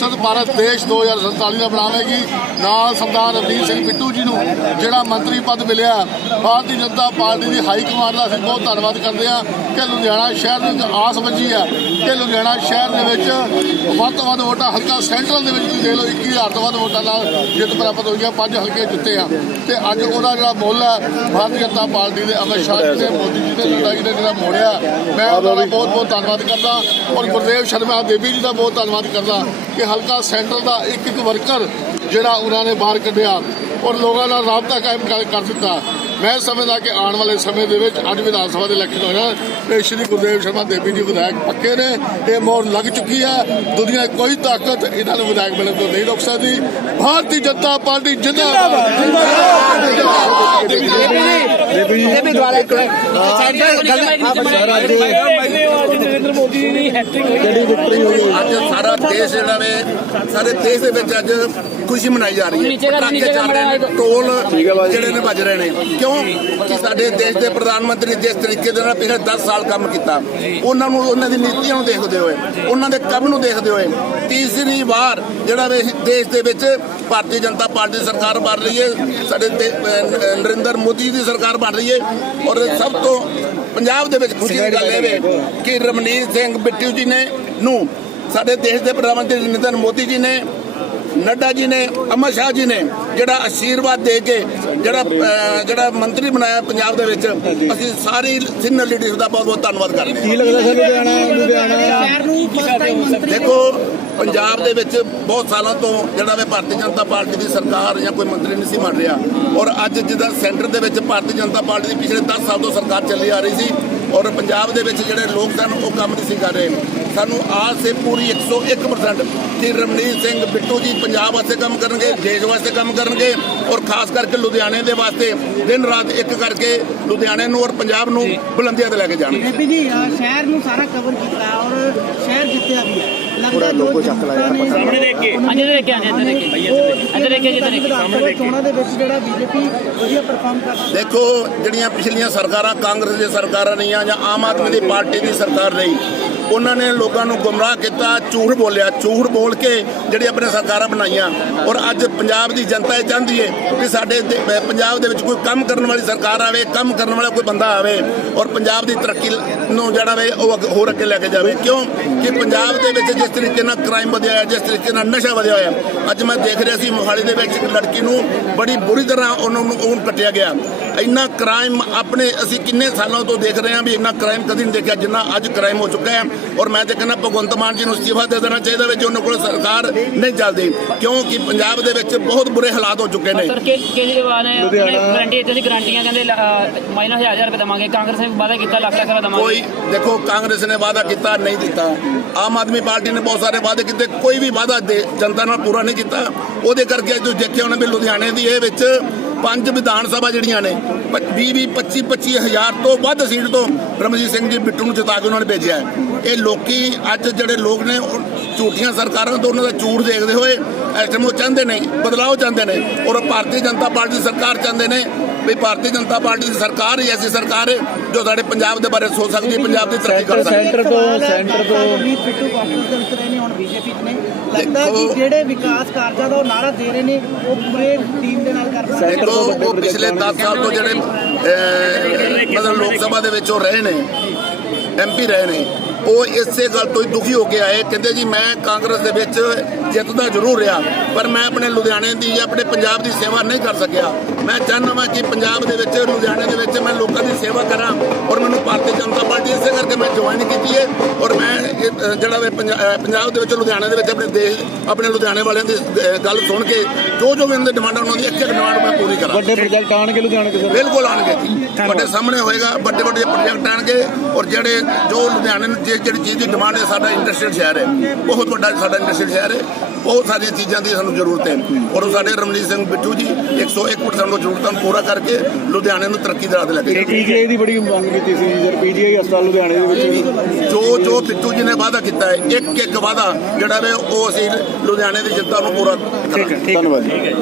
ਭਾਰਤ ਦੇਸ਼ 2047 ਦਾ ਬਣਾਵੇਗੀ। ਨਾਲ ਸਰਦਾਰ ਰਵਨੀਤ ਸਿੰਘ ਬਿੱਟੂ ਜੀ ਨੂੰ ਜਿਹੜਾ ਮੰਤਰੀ ਪਦ ਮਿਲਿਆ, ਭਾਰਤੀ ਜਨਤਾ ਪਾਰਟੀ ਦੀ ਹਾਈ ਕਮਾਂਡ ਦਾ ਅਸੀਂ ਬਹੁਤ ਧੰਨਵਾਦ ਕਰਦੇ ਹਾਂ ਕਿ ਲੁਧਿਆਣਾ ਸ਼ਹਿਰ ਨੂੰ ਇੱਕ ਆਸ ਵੱਜੀ ਆ ਕਿ ਲੁਧਿਆਣਾ ਸ਼ਹਿਰ ਦੇ ਵਿੱਚ ਵੱਧ ਤੋਂ ਵੱਧ ਵੋਟਾਂ ਹਲਕਾ ਸੈਂਟਰਲ ਦੇ ਵਿੱਚ ਤੁਸੀਂ ਦੇਖ ਲਓ 21000 ਤੋਂ ਵੱਧ ਵੋਟਾਂ ਨਾਲ ਜਿੱਤ ਪ੍ਰਾਪਤ ਹੋਈ ਆ ਪੰਜ ਹਲਕੇ ਜਿੱਤੇ ਆ। ਤੇ ਅੱਜ ਉਹਦਾ ਜਿਹੜਾ ਮੁੱਲ ਹੈ, ਭਾਰਤੀ ਜਨਤਾ ਪਾਰਟੀ ਦੇ ਅਮਿਤ ਸ਼ਾਹ ਜੀ ਨੇ ਮੋਦੀ ਜੀ ਦੇ ਨੱਡਾ ਜੀ ਨੇ ਜਿਹੜਾ ਮੋੜਿਆ ਮੈਂ ਉਹਨਾਂ ਦਾ ਬਹੁਤ ਬਹੁਤ ਧੰਨਵਾਦ ਕਰਦਾ ਔਰ ਗੁਰਦੇਵ ਸ਼ਰਮਾ ਦੇਵੀ ਜੀ ਦਾ ਬਹੁਤ ਧੰਨਵਾਦ ਕਰਦਾ ਕਿ ਹਲਕਾ ਸੈਂਟਰ ਦਾ ਇੱਕ ਇੱਕ ਵਰਕਰ ਜਿਹੜਾ ਉਹਨਾਂ ਨੇ ਬਾਹਰ ਕੱਢਿਆ ਔਰ ਲੋਕਾਂ ਨਾਲ ਰਾਬਤਾ ਕਾਇਮ ਕਰ ਦਿੱਤਾ। ਮੈਂ ਸਮਝਦਾ ਕਿ ਆਉਣ ਵਾਲੇ ਸਮੇਂ ਦੇ ਵਿੱਚ ਅੱਜ ਵਿਧਾਨ ਸਭਾ ਦੇ ਇਲੈਕਸ਼ਨ ਹੋਣਾ ਤੇ ਸ਼੍ਰੀ ਗੁਰਦੇਵ ਸ਼ਰਮਾ ਦੇਵੀ ਜੀ ਵਿਧਾਇਕ ਪੱਕੇ ਨੇ ਇਹ ਮੋਹਰ ਲੱਗ ਚੁੱਕੀ ਹੈ ਦੁਨੀਆ ਕੋਈ ਤਾਕਤ ਇਹਨਾਂ ਨੂੰ ਵਿਧਾਇਕ ਬਣਨ ਤੋਂ ਨਹੀਂ ਰੋਕ ਸਕਦੀ। ਭਾਰਤੀ ਜਨਤਾ ਪਾਰਟੀ ਜਿੰਦਾਬਾਦ। ਦੇਵੀ ਦੁਆਲੇ ਨਰਿੰਦਰ ਮੋਦੀ ਜੀ ਦੀ ਹੈਟ੍ਰਿਕ ਹੋਈ ਅੱਜ ਸਾਰਾ ਦੇਸ਼ ਜਿਹੜਾ ਵੇ ਸਾਰੇ ਦੇਸ਼ ਦੇ ਵਿੱਚ ਅੱਜ ਖੁਸ਼ੀ ਮਨਾਈ ਜਾ ਰਹੀ ਨੀਚੇ ਹੈ ਕਰ, ਪਟਾਕੇ ਨੀਚੇ ਕਰ ਚੱਲ ਰਹੇ ਨੇ ਬਣਾ- ਟੋਲ ਜਿਹੜੇ ਨੇ ਵੱਜ ਰਹੇ ਨੇ। ਕਿਉਂ? ਕਿ ਸਾਡੇ ਦੇਸ਼ ਦੇ ਪ੍ਰਧਾਨ ਮੰਤਰੀ ਜਿਸ ਤਰੀਕੇ ਦੇ ਨਾਲ ਪਿਛਲੇ 10 ਸਾਲ ਕੰਮ ਕੀਤਾ ਉਹਨਾਂ ਨੂੰ ਉਹਨਾਂ ਦੀ ਨੀਤੀਆਂ ਨੂੰ ਦੇਖਦੇ ਹੋਏ ਉਹਨਾਂ ਦੇ ਕੰਮ ਨੂੰ ਦੇਖਦੇ ਹੋਏ ਤੀਸਰੀ ਵਾਰ ਜਿਹੜਾ ਵੇ ਦੇਸ਼ ਦੇ ਵਿੱਚ ਭਾਰਤੀ ਜਨਤਾ ਪਾਰਟੀ ਦੀ ਸਰਕਾਰ ਬਣ ਰਹੀ ਹੈ ਸਾਡੇ ਨਰਿੰਦਰ ਮੋਦੀ ਦੀ ਸਰਕਾਰ ਬਣ ਰਹੀ ਹੈ ਔਰ ਸਭ ਤੋਂ ਪੰਜਾਬ ਦੇ ਵਿੱਚ ਖੁਸ਼ੀ ਦੀ ਗੱਲ ਇਹ ਵੇ ਕਿ ਰਮਨੀਤ ਸਿੰਘ ਬਿੱਟੂ ਜੀ ਨੇ ਨੂੰ ਸਾਡੇ ਦੇਸ਼ ਦੇ ਪ੍ਰਧਾਨ ਮੰਤਰੀ ਨਰਿੰਦਰ ਮੋਦੀ ਜੀ ਨੇ, ਨੱਡਾ ਜੀ ਨੇ, ਅਮਰ ਸ਼ਾਹ ਜੀ ਨੇ ਜਿਹੜਾ ਆਸ਼ੀਰਵਾਦ ਦੇ ਕੇ ਜਿਹੜਾ ਜਿਹੜਾ ਮੰਤਰੀ ਬਣਾਇਆ ਪੰਜਾਬ ਦੇ ਵਿੱਚ, ਅਸੀਂ ਸਾਰੀ ਸੀਨੀਅਰ ਲੀਡਰਸ਼ਿਪ ਦਾ ਬਹੁਤ ਬਹੁਤ ਧੰਨਵਾਦ ਕਰਦੇ ਹਾਂ। ਕੀ ਲੱਗਦਾ ਸਰ ਲੁਧਿਆਣਾ ਲੁਧਿਆਣਾ ਦੇਖੋ ਪੰਜਾਬ ਦੇ ਵਿੱਚ ਬਹੁਤ ਸਾਲਾਂ ਤੋਂ ਜਿਹੜਾ ਵੇ ਭਾਰਤੀ ਜਨਤਾ ਪਾਰਟੀ ਦੀ ਸਰਕਾਰ ਜਾਂ ਕੋਈ ਮੰਤਰੀ ਨਹੀਂ ਸੀ ਬਣ ਰਿਹਾ। ਔਰ ਅੱਜ ਜਿੱਦਾਂ ਸੈਂਟਰ ਦੇ ਵਿੱਚ ਭਾਰਤੀ ਜਨਤਾ ਪਾਰਟੀ ਦੀ ਪਿਛਲੇ 10 ਸਾਲ ਤੋਂ ਸਰਕਾਰ ਚੱਲੀ ਆ ਰਹੀ ਸੀ ਔਰ ਪੰਜਾਬ ਦੇ ਵਿੱਚ ਜਿਹੜੇ ਲੋਕ ਸਨ ਉਹ ਕੰਮ ਨਹੀਂ ਸੀ ਕਰ ਰਹੇ। ਸਾਨੂੰ ਆਸ ਸੇ ਪੂਰੀ 101% ਕਿ ਰਮਨੀਤ ਸਿੰਘ ਬਿੱਟੂ ਜੀ ਪੰਜਾਬ ਵਾਸਤੇ ਕੰਮ ਕਰਨਗੇ ਦੇਸ਼ ਵਾਸਤੇ ਕੰਮ ਕਰਨਗੇ। ਔਰ ਖਾਸ ਕਰਕੇ ਲੁਧਿਆਣੇ ਦੇ ਵਾਸਤੇ ਦਿਨ ਰਾਤ ਇੱਕ ਕਰਕੇ ਲੁਧਿਆਣੇ ਨੂੰ ਔਰ ਪੰਜਾਬ ਨੂੰ ਬੁਲੰਦੀਆਂ ਤੇ ਲੈ ਕੇ ਜਾਣਗੇ ਬੀਬੀ ਜੀ ਸ਼ਹਿਰ ਨੂੰ ਸਾਰਾ ਕਵਰ ਕੀਤਾ ਔਰ ਸ਼ਹਿਰ ਜਿੱਤਿਆ ਵੀ ਹੈ। ਲੱਗਦਾ ਲੋਕੋ ਚੱਕ ਲਾਇਆ ਸਾਹਮਣੇ ਦੇਖ ਕੇ। ਹਾਂਜੀ ਇੱਧਰ ਦੇਖਿਆ ਇੱਧਰ ਦੇਖਿਆ ਇੱਧਰ ਦੇਖਿਆ ਇੱਧਰ ਦੇਖਿਆ ਸਾਹਮਣੇ ਚੋਣਾਂ ਦੇ ਵਿੱਚ ਜਿਹੜਾ ਬੀਜੇਪੀ ਵਧੀਆ ਪਰਫਾਰਮ ਕਰ ਰਹੀ ਹੈ ਦੇਖੋ ਜਿਹੜੀਆਂ ਪਿਛਲੀਆਂ ਸਰਕਾਰਾਂ ਕਾਂਗਰਸ ਦੀਆਂ ਸਰਕਾਰਾਂ ਰਹੀਆਂ ਜਾਂ ਆਮ ਆਦਮੀ ਦੀ ਪਾਰਟੀ ਦੀ ਸਰਕਾਰ ਰਹੀ ਉਹਨਾਂ ਨੇ ਲੋਕਾਂ ਨੂੰ ਗੁੰਮਰਾਹ ਕੀਤਾ, ਝੂਠ ਬੋਲਿਆ, ਝੂਠ ਬੋਲ ਕੇ ਜਿਹੜੀ ਆਪਣੇ ਸਰਕਾਰਾਂ ਬਣਾਈਆਂ। ਔਰ ਅੱਜ ਪੰਜਾਬ ਦੀ ਜਨਤਾ ਇਹ ਚਾਹੁੰਦੀ ਹੈ ਕਿ ਸਾਡੇ ਪੰਜਾਬ ਦੇ ਵਿੱਚ ਕੋਈ ਕੰਮ ਕਰਨ ਵਾਲੀ ਸਰਕਾਰ ਆਵੇ, ਕੰਮ ਕਰਨ ਵਾਲਾ ਕੋਈ ਬੰਦਾ ਆਵੇ ਔਰ ਪੰਜਾਬ ਦੀ ਤਰੱਕੀ ਨੂੰ ਜਿਹੜਾ ਵੇ ਉਹ ਅੱਗੇ- ਹੋਰ ਅੱਗੇ ਲੈ ਕੇ ਜਾਵੇ। ਕਿਉਂ? ਕਿ ਪੰਜਾਬ ਦੇ ਵਿੱਚ ਜਿਸ ਤਰੀਕੇ ਨਾਲ ਕ੍ਰਾਈਮ ਵਧਿਆ ਹੈ ਜਿਸ ਤਰੀਕੇ ਨਾਲ ਨਸ਼ਾ ਵਧਿਆ ਹੋਇਆ, ਅੱਜ ਮੈਂ ਦੇਖ ਰਿਹਾ ਸੀ ਮੋਹਾਲੀ ਦੇ ਵਿੱਚ ਇੱਕ ਲੜਕੀ ਨੂੰ ਬੜੀ ਬੁਰੀ ਤਰ੍ਹਾਂ ਉਹਨਾਂ ਨੂੰ ਉਹਨੂੰ ਕੱਟਿਆ ਗਿਆ। ਇੰਨਾ ਕ੍ਰਾਈਮ ਆਪਣੇ ਅਸੀਂ ਕਿੰਨੇ ਸਾਲਾਂ ਤੋਂ ਦੇਖ ਰਹੇ ਹਾਂ ਵੀ ਇੰਨਾ ਕ੍ਰਾਈਮ ਕਦੀ ਨਹੀਂ ਦੇਖਿਆ ਜਿੰਨਾ ਅੱਜ ਕ੍ਰਾਈਮ ਹੋ ਚੁੱਕਾ ਹੈ। ਔਰ ਮੈਂ ਤੇ ਕਹਿੰਦਾ ਭਗਵੰਤ ਮਾਨ ਜੀ ਨੂੰ ਅਸਤੀਫਾ ਦੇ ਦੇਣਾ ਚਾਹੀਦਾ ਵਿੱਚ ਉਹਨਾਂ ਕੋਲ ਸਰਕਾਰ ਨਹੀਂ ਚੱਲਦੀ ਕਿਉਂਕਿ ਪੰਜਾਬ ਦੇ ਵਿੱਚ ਬਹੁਤ ਬੁਰੇ ਹਾਲਾਤ ਹੋ ਚੁੱਕੇ ਨੇ। ਕੇਜਰੀਵਾਲ ਨੇ ਗਰੰਟੀ ਤੁਸੀਂ ਗਰੰਟੀਆਂ ਕਹਿੰਦੇ ਮਾਈਨਸ 1000 ਰੁਪਏ ਦਵਾਂਗੇ। ਕਾਂਗਰਸ ਨੇ ਵਾਅਦਾ ਕੀਤਾ ਲੱਖ ਲੱਖ ਦਾ ਦਵਾਂਗੇ। ਕੋਈ ਦੇਖੋ ਕਾਂਗਰਸ ਨੇ ਵਾਅਦਾ ਕੀਤਾ ਨਹੀਂ ਦਿੱਤਾ। ਆਮ ਆਦਮੀ ਪਾਰਟੀ ਨੇ ਬਹੁਤ ਸਾਰੇ ਵਾਅਦੇ ਕੀਤੇ ਕੋਈ ਵੀ ਵਾਅਦਾ ਜਨਤਾ ਨਾਲ ਪੂਰਾ ਨਹੀਂ ਕੀਤਾ। ਉਹਦੇ ਕਰਕੇ ਅੱਜ ਤੁਸੀਂ ਦੇਖਿਆ ਹੋਣਾ ਵੀ ਲੁਧਿਆਣੇ ਦੀ ਇਹ ਵਿੱਚ ਪੰਜ ਵਿਧਾਨ ਸਭਾ ਜਿਹੜੀਆਂ ਨੇ 20 20 25 25 ਹਜ਼ਾਰ ਤੋਂ ਵੱਧ ਸੀਟ ਤੋਂ ਰਮਜੀਤ ਸਿੰਘ ਜੀ ਬਿੱਟੂ ਨੂੰ ਜਿਤਾ ਕੇ ਉਹਨਾਂ ਨੇ ਭੇਜਿਆ ਇਹ ਲੋਕੀ ਅੱਜ ਜਿਹੜੇ ਲੋਕ ਨੇ, ਉਹ ਝੂਠੀਆਂ ਸਰਕਾਰਾਂ ਤੋਂ ਉਹਨਾਂ ਦਾ ਝੂਠ ਦੇਖਦੇ ਹੋਏ ਇਸ ਟਾਈਮ ਉਹ ਚਾਹੁੰਦੇ ਨੇ ਬਦਲਾਅ ਚਾਹੁੰਦੇ ਨੇ ਔਰ ਭਾਰਤੀ ਜਨਤਾ ਪਾਰਟੀ ਦੀ ਸਰਕਾਰ ਚਾਹੁੰਦੇ ਨੇ ਵੀ ਭਾਰਤੀ ਜਨਤਾ ਪਾਰਟੀ ਦੀ ਸਰਕਾਰ ਹੀ ਐਸੀ ਸਰਕਾਰ ਹੈ ਜੋ ਸਾਡੇ ਪੰਜਾਬ ਦੇ ਬਾਰੇ ਸੋਚ ਸਕਦੀ ਹੈ ਪੰਜਾਬ ਦੀ ਤਰੱਕੀ ਕਰ ਸਕਦੀ ਹੈ। ਸੈਂਟਰ ਤੋਂ ਸੈਂਟਰ ਤੋਂ ਰਵਨੀਤ ਬਿੱਟੂ ਕਾਂਗਰਸ ਦੇ ਵਿੱਚ ਰਹੇ ਨੇ ਹੁਣ ਬੀਜੇਪੀ 'ਚ ਨੇ। ਲੱਗਦਾ ਕਿ ਜਿਹੜੇ ਵਿਕਾਸ ਕਾਰਜਾਂ ਦਾ ਉਹ ਨਾਰਾ ਦੇ ਰਹੇ ਨੇ ਉਹ ਪੂਰੇ ਟੀਮ ਦੇ ਨਾਲ ਕਰ ਰਹੇ ਨੇ। ਪਿਛਲੇ 10 ਸਾਲ ਤੋਂ ਜਿਹੜੇ ਮਤਲਬ ਲੋਕ ਸਭਾ ਦੇ ਵਿੱਚ ਉਹ ਰਹੇ ਨੇ ਐਮਪੀ ਰਹੇ ਨੇ ਉਹ ਇਸੇ ਗੱਲ ਤੋਂ ਹੀ ਦੁਖੀ ਹੋ ਕੇ ਆਏ ਕਹਿੰਦੇ ਜੀ ਮੈਂ ਕਾਂਗਰਸ ਦੇ ਵਿੱਚ ਜਿੱਤਦਾ ਜ਼ਰੂਰ ਰਿਹਾ। ਪਰ ਮੈਂ ਆਪਣੇ ਲੁਧਿਆਣੇ ਦੀ ਜਾਂ ਆਪਣੇ ਪੰਜਾਬ ਦੀ ਸੇਵਾ ਨਹੀਂ ਕਰ ਸਕਿਆ। ਮੈਂ ਚਾਹੁੰਦਾ ਹਾਂ ਕਿ ਪੰਜਾਬ ਦੇ ਵਿੱਚ ਲੁਧਿਆਣੇ ਦੇ ਵਿੱਚ ਮੈਂ ਲੋਕਾਂ ਦੀ ਸੇਵਾ ਕਰਾਂ ਔਰ ਮੈਨੂੰ ਭਾਰਤੀ ਜਨਤਾ ਪਾਰਟੀ ਇਸੇ ਕਰਕੇ ਮੈਂ ਜੁਆਇਨ ਕੀਤੀ ਹੈ ਔਰ ਮੈਂ ਜਿਹੜਾ ਵੇ ਪੰਜਾਬ ਦੇ ਵਿੱਚ ਲੁਧਿਆਣੇ ਦੇ ਵਿੱਚ ਆਪਣੇ ਦੇਸ਼ ਆਪਣੇ ਲੁਧਿਆਣੇ ਵਾਲਿਆਂ ਦੀ ਗੱਲ ਸੁਣ ਕੇ ਜੋ ਜੋ ਵੀ ਉਹਨਾਂ ਦੀ ਡਿਮਾਂਡ ਉਹਨਾਂ ਦੀ ਇੱਕ ਇੱਕ ਡਿਮਾਂਡ ਮੈਂ ਪੂਰੀ ਕਰਾਂ। ਵੱਡੇ ਪ੍ਰੋਜੈਕਟ ਆਣਗੇ ਲੁਧਿਆਣੇ ਕਿਸੇ ਬਿਲਕੁਲ ਆਣਗੇ ਜੀ। ਵੱਡੇ ਸਾਹਮਣੇ ਹੋਏਗਾ ਵੱਡੇ ਵੱਡੇ ਪ੍ਰੋਜੈਕਟ ਆਣਗੇ ਔਰ ਜਿਹੜੇ ਜੋ ਲੁਧਿਆਣੇ ਨੂੰ ਜਿਹੜੀ ਚੀਜ਼ ਦੀ ਡਿਮਾਂਡ ਹੈ ਸਾਡਾ ਇੰਡਸਟਰੀਅਲ ਸ਼ਹਿਰ ਹੈ। ਬਹੁਤ ਵੱਡਾ ਸਾਡਾ ਇੰਡਸਟਰੀਅਲ ਸ਼ਹਿਰ ਹੈ। ਬਹੁਤ ਸਾਰੀਆਂ ਚੀਜ਼ਾਂ ਦੀ ਸਾਨੂੰ ਜ਼ਰੂਰਤ ਹੈ। ਔਰ ਉਹ ਸਾਡੇ ਰਮਨੀਤ ਸਿੰਘ ਬਿੱਟੂ ਜੀ 101% ਨੂੰ ਜ਼ਰੂਰਤਾਂ ਨੂੰ ਪੂਰਾ ਕਰਕੇ ਲੁਧਿਆਣੇ ਨੂੰ ਤਰੱਕੀ ਦੇ ਰਾਹ ਤੇ ਲੈ ਕੇ ਜਾਣਗੇ। ਪੀਜੀਆਈ ਦੀ ਬੜੀ ਮੰਗ ਕੀਤੀ ਸੀ ਸਰ ਪੀਜੀਆਈ ਹਸਪਤਾਲ ਲੁਧਿਆਣੇ ਦੇ ਵਿੱਚ ਜੋ ਜੋ ਬਿੱਟੂ ਜੀ ਨੇ ਵਾਅਦਾ ਕੀਤਾ ਹੈ ਇੱਕ ਇੱਕ ਵਾਅਦਾ ਜਿਹੜਾ ਵੇ ਉਹ ਅਸੀਂ ਲੁਧਿਆਣੇ ਦੀ ਜਨਤਾ ਨੂੰ ਪੂਰਾ ਕਰਾਂਗੇ। ਧੰਨਵਾਦ ਜੀ।